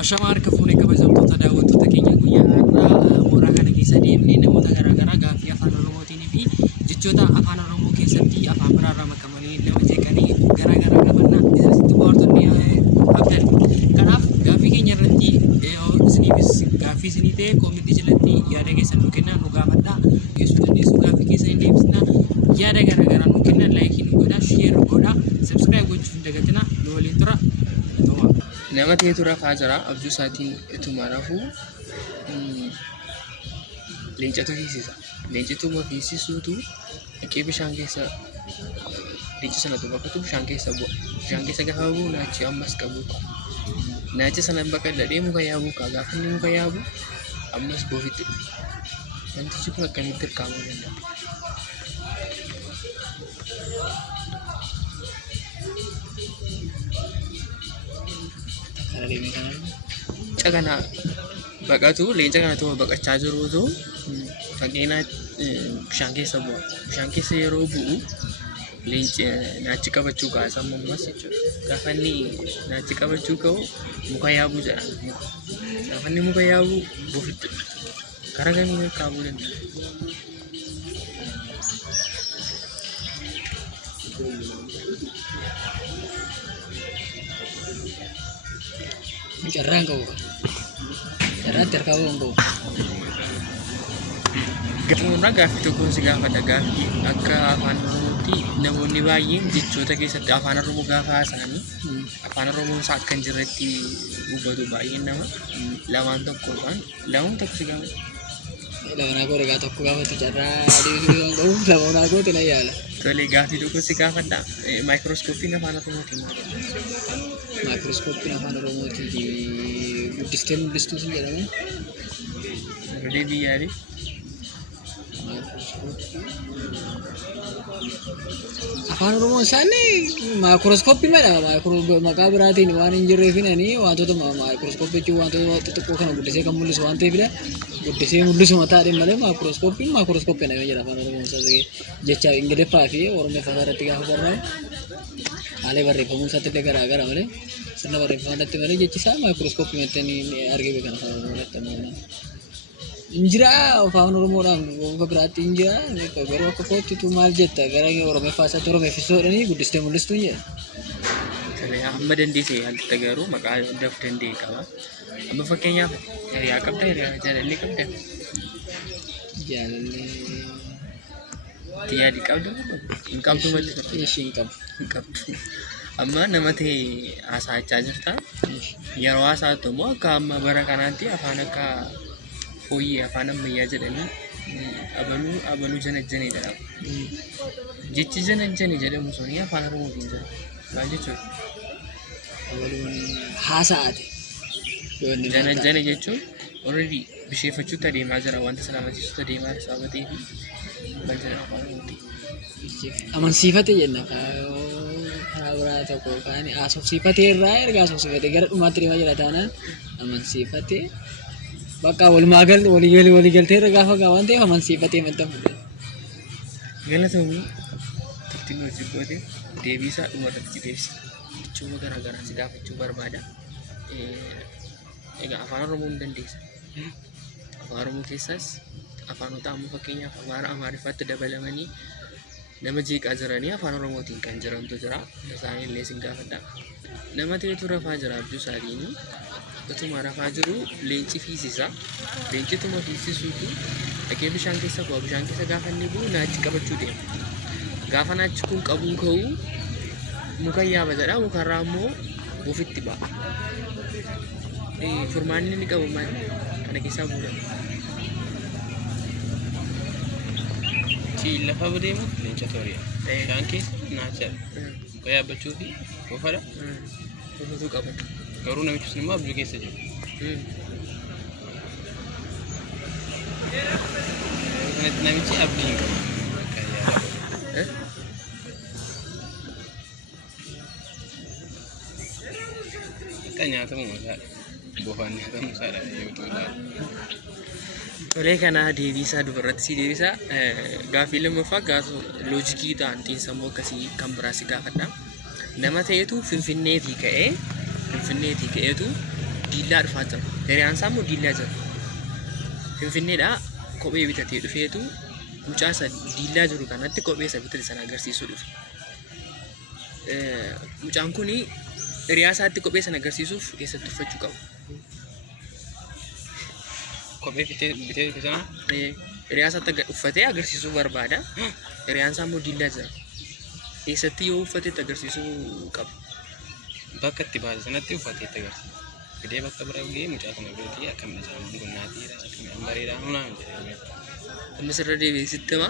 Ashama harka fuunee kabajamtoota daawwattoota keenya guyyaa har'aa mooraa kana keessa deemnee namoota garaagaraa gaaffii afaan Oromootiin fi jechoota afaan Oromoo keessatti afaan biraarraa makamanii nama jeeqanii garaagaraa gaafannaa isinitti bohaartonni abdan. Kanaaf gaaffii keenya irratti isiniifis gaaffii isinii ta'e koomentii jalatti yaada keessan nu kennaa nu gaafadhaa. Geessuu dandeessu gaaffii keessan hin deebisnaa. Yaada garaagaraa nu kennaa laayikii nu godhaa sheer godhaa sabskiraayib gochuuf hin dagatinaa nu waliin tura. Nama teetu rafaa jira abjuu isaatiin ituma rafuu leencatu fiisisa. Leencituma fiisisuutu dhaqee bishaan keessa leenci sanatu bakkatu bishaan keessa bu'a. Bishaan keessa gaafa bu'u naachi ammas qabu qaba. Naachi sana bakka dhadhee muka yaabuu qaba. Gaafa inni muka yaabu ammas boofitti dhufa. Wantichi kun akkamitti hirkaamuu danda'a? Leenca kana baqatu leenca kana tuma baqachaa jiruutu fageenya bishaan keessa bu'a. Bishaan keessa yeroo bu'u leenci naachi qabachuu kaasa ammas jechuudha. Gaafa inni naachi qabachuu ka'u muka yaabuu jedhama. Gaafa inni muka yaabu boofitti karaa gamii hirkaamuu danda'a. Carraan qabu carraatti harkaa bu'uun qabu. Gaafuma gaaffii tokkoon si gaafadha. Gaaffii akka afaan Oromootti namoonni baay'een jechoota keessatti afaan Oromoo gaafa haasa'anii afaan Oromoon isaa akka hin jirretti hubatu baay'een nama. Lamaan tokko si gaafadha. Lamaan akkoo egaa tokko gaafatu carraa deebisuu waan qabuuf lamaan akkootti na yaala. Tole gaaffii tokko si gaafadha. Maayikirooskoopiin afaan Oromootiin maalidha? Maayikirooskoopiin afaan Oromootiin guddistee mul'istuu sun jedhama. Deebii yaali. Afaan Oromoo isaanii maayikirooskooppii jedhama. Maqaa biraatiin waan hin jirreefinanii wantoota maayikirooskooppii jechuun wantoota xixiqqoo kana guddisee kan mul'isu waan ta'eefidha. Guddisee mul'isu mataadhaan malee maayikirooskooppii namee jedha afaan Oromoo isaanii jecha Ingiliffaa fi Oromoffaa irratti gaafa barreeffamu. Haalee barreeffamuu isaatti illee garaagara malee sirna barreeffamaa irratti malee jechi isaa maayikirooskooppii mattanii argee beekan afaan Oromoo irratti ammoo. Injira afaan Oromoodhaan gosa biraatti injira garuu akka kootitu maal jetta gara Oromoffaa isaatti Oromeeffisuudhaanii guddistee mul'istuun jedha. Amma dandeessee haalti garuu maqaa daf danda'e qaba. Amma fakkeenyaaf hiriyaa qabda jaalallee qabda. Jaalallee. Yaadi qabda hin qabdu malee. Ishiin qabu. Hin qabdu. Amma nama ta'e haasa'achaa jirta. Yeroo haasa'attu immoo akka amma bara kanaatti afaan akka fooyyee afaan ammayyaa jedhanii abaluu janajjanii jedhama. Jechi janajjanii jedhamu suni afaan Oromootiin jira. Maal jechuudha? Abaluun haasa'aati. Janajjanii jechuun already bisheeffachuutti adeemaa jira. Wanta sana amansiisuutti adeemaa sababa ta'eef maal jedhama afaan Oromootiin? Amansiifate jenna. Karaa biraa tokko yookaan haasofsiifatee irraa erga haasofsiifatee gara dhumaatti deemaa jira taanaan amansiifatee bakka waliigaltee irra gaafa waan ta'eef amansiifatee maxxanfate. Galatoomii ittiin hojii goote deebii isaa dhuma irratti deebisa. Jechoota garaagaraa si gaafachuu barbaada. Egaa afaan Oromoo ni dandeessa. Afaan Oromoo keessaas afaanota ammoo fakkeenyaaf Amaariffaatti dabalamanii nama jeeqaa jiranii afaan Oromootiin kan jirantu jira. Isaan illee sin gaafadha. Nama ta'etu rafaa jira abjuu isaatiin. Utuma rafaa jiru leenci fiisisa. Leencituma fiisisuutu dhaqee bishaan keessa bu'a. Bishaan keessa gaafa inni bu'u naachi qabachuu deema. Gaafa naachi kun qabuun ka'u muka yaaba jedha. Mukarraa immoo ofitti ba'a. Furmaanni inni qabu maal kana keessaa bu'uudha. Lafa deemu leenca tooriidha. Bishaan keessa naacha muka yaabachuu fi ofadha. Ofiitu qabata. Garuu namichi sun immoo abjuu keessa jiru. Kanatti namichi abdii hin qabu. Akka nyaatamu masaadha. Bofaan nyaatamu masaadha yoo ta'u ilaala. Tolee kana deebisaa dubarratti si deebisaa. Gaaffii lammaffaa gaafa loojikii ta'an xiinsammuu akkasii kan biraa si gaafadha. Nama ta'etu Finfinneetii ka'eetu diillaa dhufaa jira. Hiriyaan isaa immoo diillaa jira. Finfinneedhaa kophee bitatee dhufeetu mucaa isa diillaa jiru kanatti kophee isa bitate sana agarsiisuu dhufe. Mucaan kuni hiriyaa isaatti kophee sana agarsiisuuf eessatti uffachuu qabu? Kophee bitee sana Hiriyaa isaatti uffatee agarsiisuu barbaada. Hiriyaan isaa immoo diillaa jira. Eessatti yoo uffatetti agarsiisuu qabu? bakka itti baase sanatti uffatee itti agarsiisa. Fidee bakka bira gahee mucaa kana biratti akkamiin isaa gunnaatii akkamiin bareedaa hunaan jedhee. Amma sirra deebi'eessitti hima.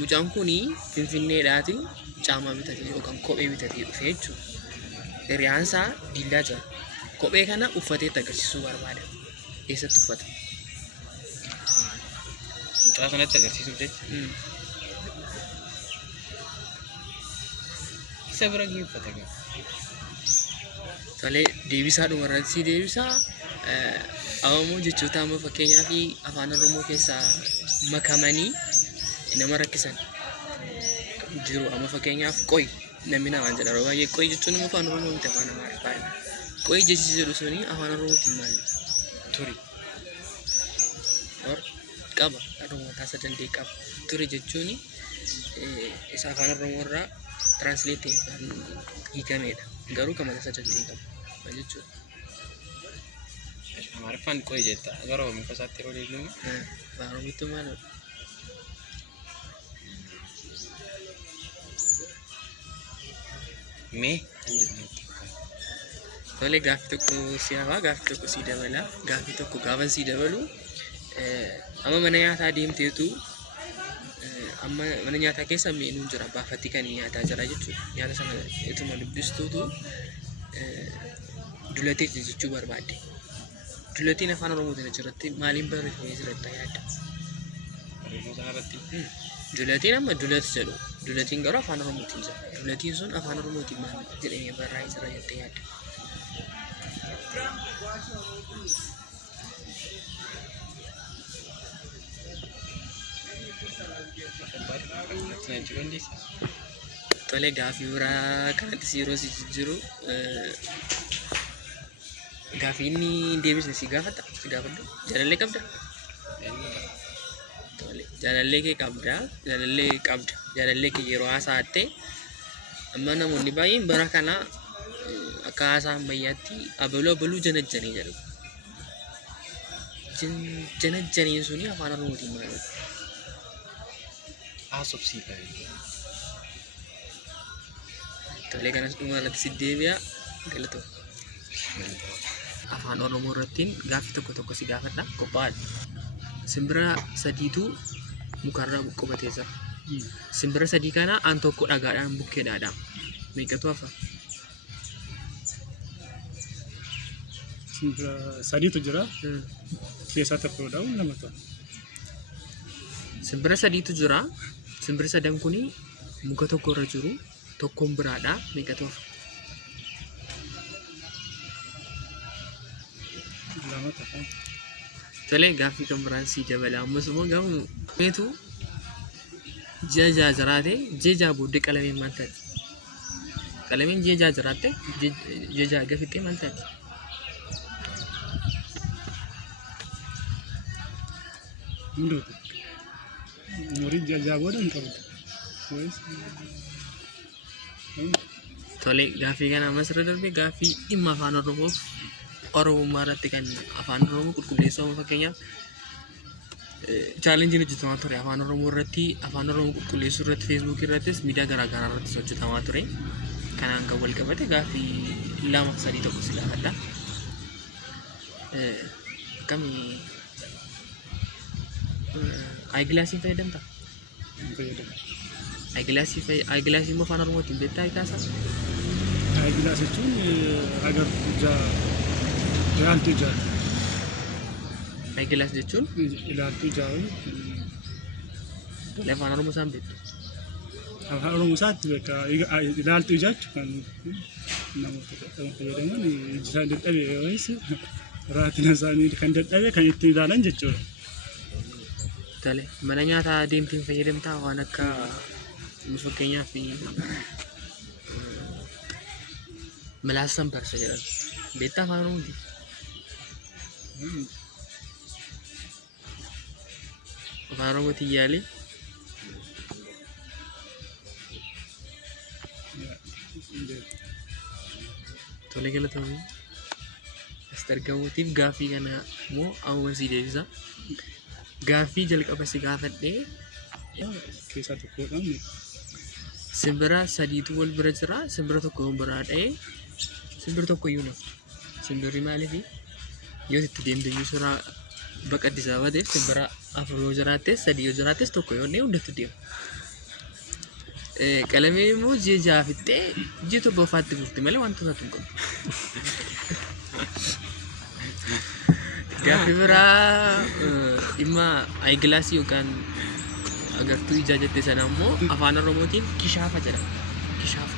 Mucaan kuni Finfinneedhaatiin caamaa bitatee yookaan kophee bitatee dhufe jechuudha. Hiriyaan isaa diillaa jira. Kophee kana uffatee itti agarsiisuu barbaada. Eessatti uffata? Mucaa sanatti agarsiisuuf jecha. Isa bira gahee uffata gaafa. Tolee, deebisaa dhumarratti si deebisaa. Ammoo jechoota amma fakkeenyaaf afaan Oromoo keessaa makamanii nama rakkisan jiru. Amma fakkeenyaaf qoy namni namaan jedha yeroo baay'ee qoy jechuun immoo afaan Oromoo miti afaan Amaariffaa. Qoy jechi jedhu suni afaan Oromootiin maali? Turi. Qaba. Aduma taasa danda'e qaba. Ture jechuun isa afaan Oromoo irraa translate hiikamedha. Garuu kan taasa danda'e qaba. Maal jechuudha? Amaariffaan qoy jetta. Garuu Oromoo isaatti yeroo deebi'u afaan Oromootti maal? mee kan jedhamu. Tolee, gaaffii tokko si hafaa, gaaffii tokko si dabala. Gaaffii tokko gaafan si dabalu amma mana nyaataa deemteetu amma mana nyaataa keessa meenuun jira. Baafatti kan nyaataa jira jechuudha. Nyaata sana ituma dubbistuutu dulatee jechuu barbaadde. Dulatiin afaan Oromootiin achirratti maaliin barreeffamee jiraata yaadda? Barreeffama sanarratti Dulatiin amma dulat jedhu. Dulatiin garuu afaan Oromootiin jira. Dulatiin sun afaan Oromootiin maal jedhamee barraa'ee jira jettee yaadda? Tolee, gaaffii biraa kanatti si yeroo si jiru gaaffii inni deebisne si gaafata? Si gaafadhu? Jaalallee qabda? Tolee, jaalallee kee qabda. Jaalallee qabda. Jaalallee kee yeroo haasa'atte amma namoonni baay'een bara kana akka haasaa ammayyaatti abaluu janajjanee jedhu. Janajjaneen suni afaan Oromootiin maali? haasofsiifa. Tolee, kanas dhuma irratti si deebi'a. Galatoo. Afaan Oromoo irrattiin gaaffii tokko si gaafadha. Qophaa'adha. Simbira sadiitu mukarraa qubatee jira. Simbira sadii kana aan tokko dhagaadhaan bukkeedhaadha. Meeqatu hafa? Simbira sadiitu jira. Keessaa tokko dhawu lama ta'a. Simbira sadiitu jira. Simbira sadan kuni muka tokko irra jiru. Tokkoon biraadha. Meeqatu hafa? Lama ta'a. Tolee, gaaffii kan biraan si dabala. Ammas immoo gaafa meetu ji'a ja'a jiraate ji'a ja'a booddee qalameen maal taati? Qalameen ji'a ja'a jiraatte ji'a ja'a gafixxee maal taati? Hundoota. Umurii ja'a booda hin qabu. Tolee, gaaffii kana ammas irra darbee gaaffii dhimma afaan Oromoof Oromummaa irratti kan afaan Oromoo qulqulleessuu fakkeenyaaf chaalenjiin hojjetamaa ture afaan Oromoo irratti, afaan Oromoo qulqulleessuu irratti, feesbuuk irrattis miidiyaa garaagaraa irrattis hojjetamaa ture. Kanaan kan wal qabate gaaffii lama sadii tokko si gaafadha. Akkamii aayigilaasii fayyadamta? Aayigilaasii immoo afaan Oromootiin beektaa hiikaasaa? Aayigilaas jechuun agar ilaaltuu ijaa. Aayigilaas jechuun Ilaaltuu ijaa afaan Oromoo isaan beektu. afaan Oromoo isaatti beeka. Ilaaltuu ijaa kan namoota fayyadaman isaan dadhabe yookiis raatina isaanii kan dadhabe kan itti ilaalan jechuudha. Tolee, mana nyaataa deemteen fayyadamtaa waan akka fakkeenyaaf Milaasa Sanbarsa jedhamu beektaa afaan Oromootiin? Afaan Oromootiin yaali. Tole galatoomii. Asitti argamuutiif gaaffii kana immoo amma sii deebisa. Gaaffii jalqaba si gaafadhee keessaa tokkodhaan simbira sadiitu wal bira jira. Simbira tokko wal biraa dha'ee simbira tokko iyyuu nafu. Simbirri maaliifi yoo itti deemte iyyuu suuraa bakka addisaa bateef simbira afur yoo jiraattes sadii yoo jiraattes tokko yoo dha'e hundatti deema. Qalamee immoo ji'a ja'a fixxee ji'a torbaffaatti fufte malee wantoota hin qabu. Gaaffii biraa dhimma ayigilaasii yookaan agartuu ijaa jettee sana immoo afaan Oromootiin kishaafa jedhama. Kishaafa.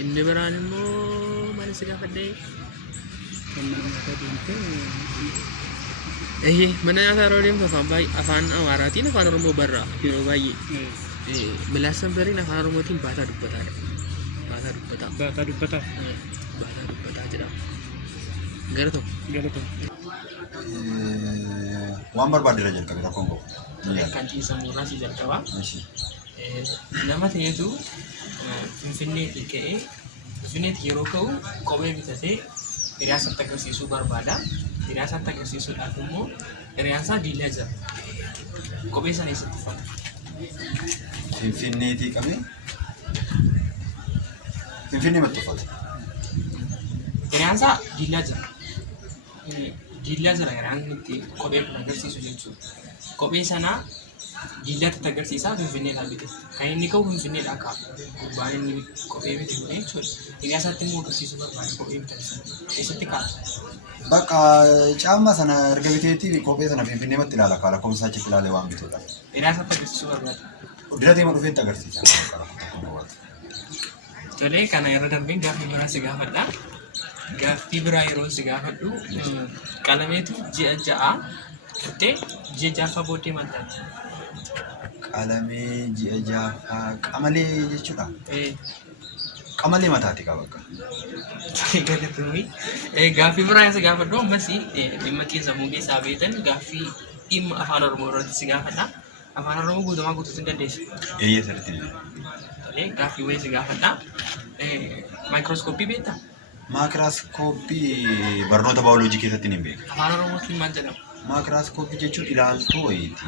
Inni biraan immoo maal si gaafadhee? Mana nyaataa yeroo deemtu afaan Amaaraatiin afaan Oromoo barraa yeroo baay'ee. Milaasan bariin afaan Oromootiin baataa dubbataadha. Baataa dubbataa jedhama. Gara tokko. Waan barbaadira jalqabe rakkoon qabu. Kan ciisan murraa si jalqabaa. Nama ta'etu Finfinneetii ka'ee Finfinneetii yeroo ka'u kophee bitatee hiriyaasatti agarsiisuu barbaada. Hiriyaasatti agarsiisuudhaaf immoo hiriyaasaa diilaa jira. Kophee sana eessatti uffata? Finfinneetii qabee Finfinnee maxxanfata. Hiriyaasaa diilaa jira. Diilaa jira hiriyaan itti kophee kun agarsiisu jechuudha. Kophee sana diilaatti agarsiisaa Finfinneedhaan bite. Kan inni ka'u Finfinneedhaan ka'a. Gubbaan inni kophee bite kun jechuudha. Hiriyaasaatti immoo agarsiisuu barbaada kophee bitatee. Eessatti ka'a? Bakka caamma sana erga biteetti kophee sana Finfinnee matti ilaala kaala lakkoofsa achitti ilaalee waan bituudha. Hiriyaasatti agarsiisuu barbaada. Dira deema dhufeetti agarsiisa. Tolee kana irra darbeen gaaffii biraa si gaafadha. Gaaffii biraa yeroo si gaafadhu qalameetu ji'a ja'a fixxee ji'a ja'affaa booddee maal taati? Qalamee ji'a ja'affaa qamalee jechuudha. Qamalee mataati qaba akka. Galatamii. Gaaffii biraa si gaafadhu ammas dhimma keessa muummee beetan gaaffii dhimma afaan Oromoo irratti si gaafadha. Afaan Oromoo guutumaa guutuutti hin dandeessu. Sirriitti. Gaaffii wayii si gaafadha. Maayikirooskooppii beektaa? Maayikirooskooppii barnoota baayoloojii keessatti ni beeka. Afaan Oromootiin maal jedhama? Maayikirooskooppii jechuun ilaaltuu wayiiti.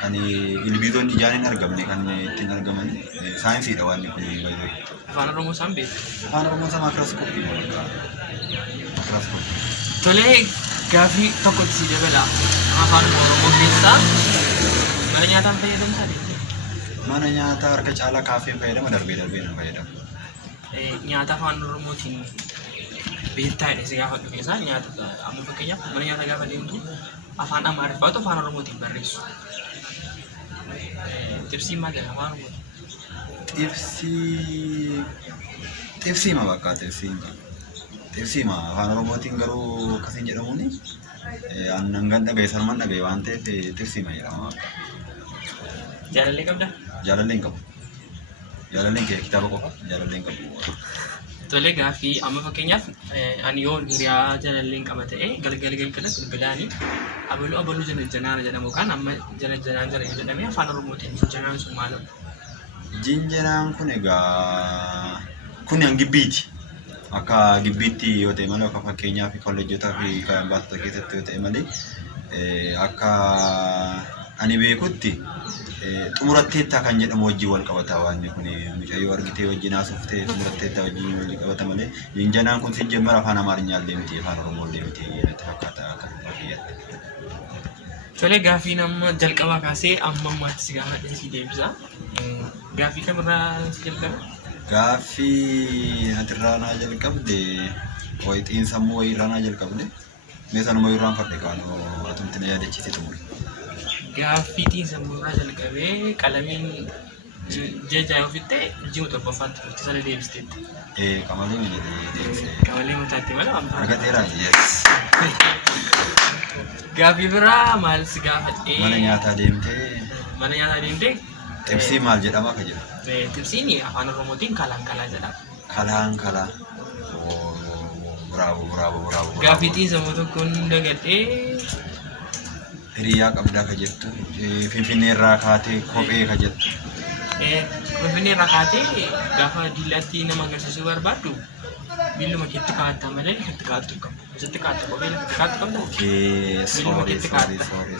Kan ilbiisonni ijaan hin argamne kan ittiin argaman saayinsiidha waan kun baay'ee. Afaan Oromoo isaan beektu? Afaan Oromoo isaa maayikirooskooppii maayikirooskooppii. Tolee gaaffii tokkotti si dabala. Afaan Oromoo keessaa mana nyaataan fayyadamtaa deemte? Mana nyaataa harka caalaa kaafeen fayyadama darbee hin fayyadamu. Nyaata afaan Oromootiin beektaadha si gaafadhu keessaa nyaata amma fakkeenyaaf mana nyaataa gaafa deemtu afaan Amaariffaatu afaan Oromootiin barreessu. Xibsiin maal jedhama afaan Oromootiin? Xibsiima bakka xibsiima afaan Oromootiin garuu akkasiin jedhamuuni aannan gan dhagaye sarman dhagaye waan ta'eef xibsiima jedhama. Jaalallee qabdaa? Jaalallee hin qabu. Jaalalleen kee kitaaba qofa jaalallee hin qabu. Tolee gaaffii amma fakkeenyaaf ani yoo hiriyaa jaalalleen qaba ta'e galgala bilbilaanii abaluu janajjanaana jedhamu kan amma janajjanaan jala jedhamee afaan Oromootiin janajjanaan sun maalidha? Janajjanaan kun egaa kun gibbiiti. Akka gibbiitti yoo ta'e malee akka fakkeenyaaf kolleejjotaa fi kan baatota keessatti yoo ta'e malee akka ani beekutti xumuratteettaa kan jedhamu wajjin wal qabata waan kun mucayyoo argitee wajjin haasofte xumuratteettaa wajjin wal qabata malee janajjanaan kun sin jemmara afaan Amaarinyaallee miti afaan Oromoolee miti natti fakkaata akka fakkeenyaatti. Tolee gaaffii nama jalqabaa kaasee amma ammaatti si gaafadhee si deebisa. Gaaffii kamirraa si jalqabe? Gaaffii atirraa naa jalqabde wayixiin sammuu wayirraa naa jalqabde mee sanuma irraan fadhe qaanoo atumti na yaadachiise tumure. Gaaffii xiinsammurraa jalqabee qalamiin jecha yoo fitte ji'u torbaffaatti furti sana deebisteetti. Qamalee jedhee deebise. Qamalee mataatti malee waan biraa. Argateeraati yes. Gaaffii biraa maal si gaafadhee? Mana nyaataa deemtee. Mana nyaataa deemtee? Xibsii maal jedhama akka jedhu? Xibsiin afaan Oromootiin kalaan kalaa jedhama. Kalaan kalaa. Bravo, bravo, bravo. Gaafiitiin sammuu tokkoon dagadhee Hiriyaa qabdaa ka jettu. Finfinnee irraa kaatee kophee ka jettu. Finfinnee irraa kaatee gaafa diilaatti nama agarsiisuu barbaaddu billuma keetti kaa'atta malee keetti kaa'attu qabu. Sitti kaa'atta kophee keetti kaa'attu qabdu.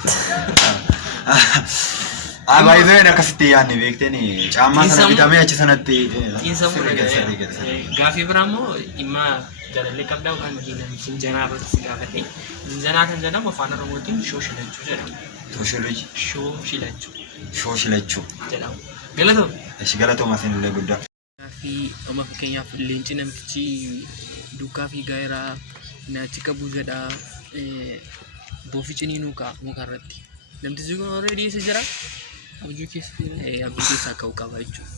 Baay'ee akkasitti yaadne beekteni caammaa sana bitamee achi sanatti Gaafii biraa immoo dhimma jaalallee qabdaa yookaan Zinjanaa irratti gaafate. Zinjanaa kan jedhamu afaan Oromootiin shooshilachuu jedhama. Shooshilachuu jedhama. Galatoom. Galatooma isinillee guddaa. Gaafii amma fakkeenyaaf leenci namtichi duukaa fi gaayiraa naachi qabu jedha boofichi ni nuuqa mukarratti. Namtichi kun already isa jira. Abjuu keessa ka'uu qaba jechuudha.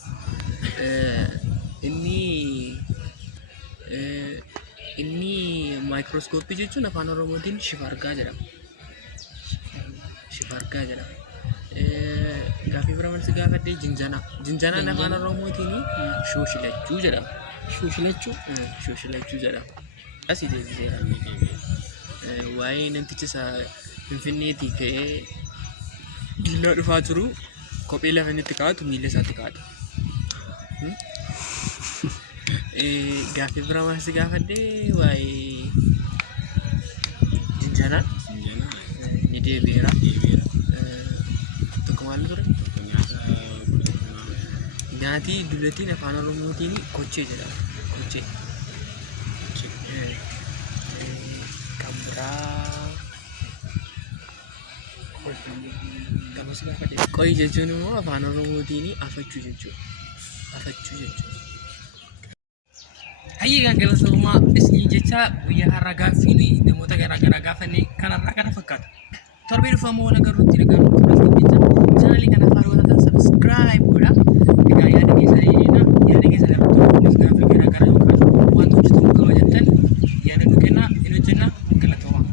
Inni maayikirooskooppii jechuun afaan Oromootiin shifargaa jedhama. Gaafii bira marsi gaafadhee jinjanaa. Jinjanaan afaan Oromootiin shooshilachuu jedhama. Shooshilachuu jedhama. Asii deebiseera. Waa'ee namtichi isaa Finfinneetii ka'ee diilaa dhufaa jiru kophee lafa inni itti kaa'atu miila isaatti kaa'ata. Gaafii biraa marsi gaafadhee waa'ee jinjanaa ni deebi'eera. Tokko maal ture? Nyaati dullatiin afaan Oromootiin kochee jedhama. Kochee. Kan biraa qoyi jechuun immoo afaan Oromootiin afachuu jechuudha. Hayyigaan galatoomaa isin jecha guyyaa har'a gaaffii namoota garaagaraa gaafannee kanarraa kana fakkaata. Torbee dhufamoo wal agarruutti dhagaan jecha chaanalii kana faaruu